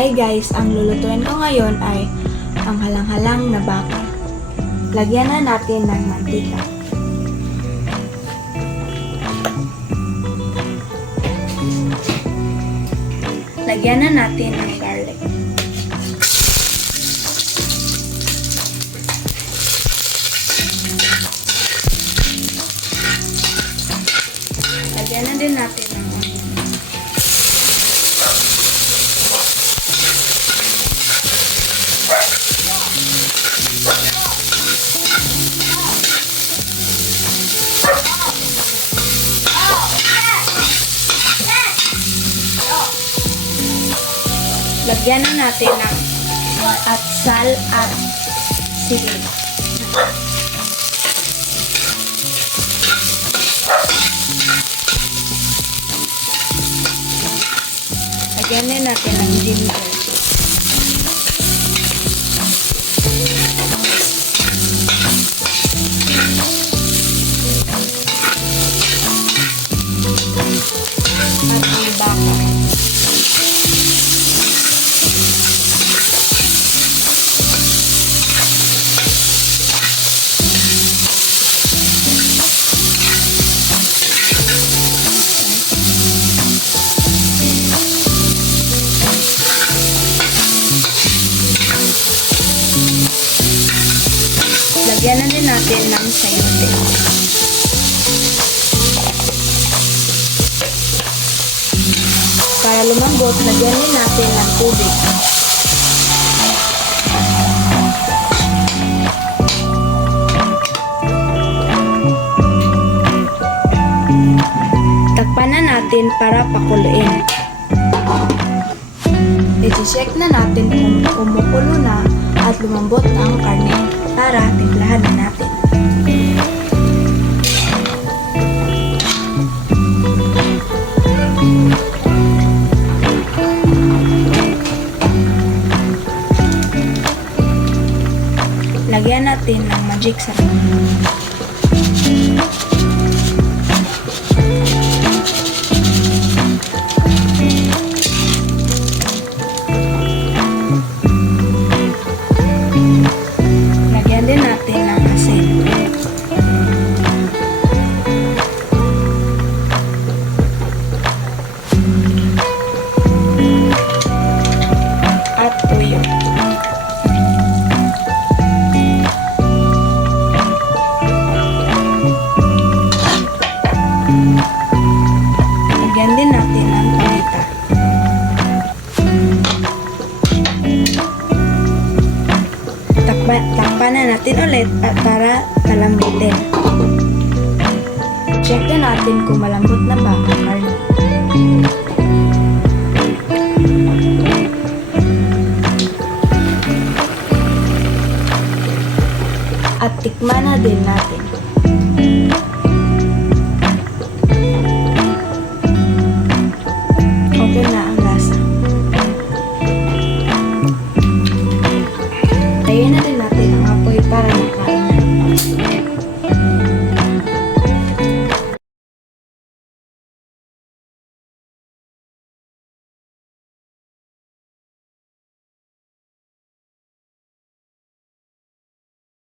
Hi guys, ang lulutuin ko ngayon ay ang halang-halang na baka. Lagyan na natin ng mantika. Lagyan na natin ng garlic. Lagyan na din natin ng onion. Lagyan na natin ng atsal at sili. Lagyan na natin ng ginger. At ang baka. Lagyan na din natin ng sayote. Para lumambot, lagyan din natin ng tubig. Takpan na natin para pakuluin. I-check na natin kung kumukulo na at lumambot na ang karne para timplahan na natin. Lagyan natin ng magic sarap. Lagyan din natin ng asin. At tuyo. Lagyan din natin ng paminta. Takpan na natin ulit at para malambitin. Check na natin kung malambot na ba ang karne. At tikman na din natin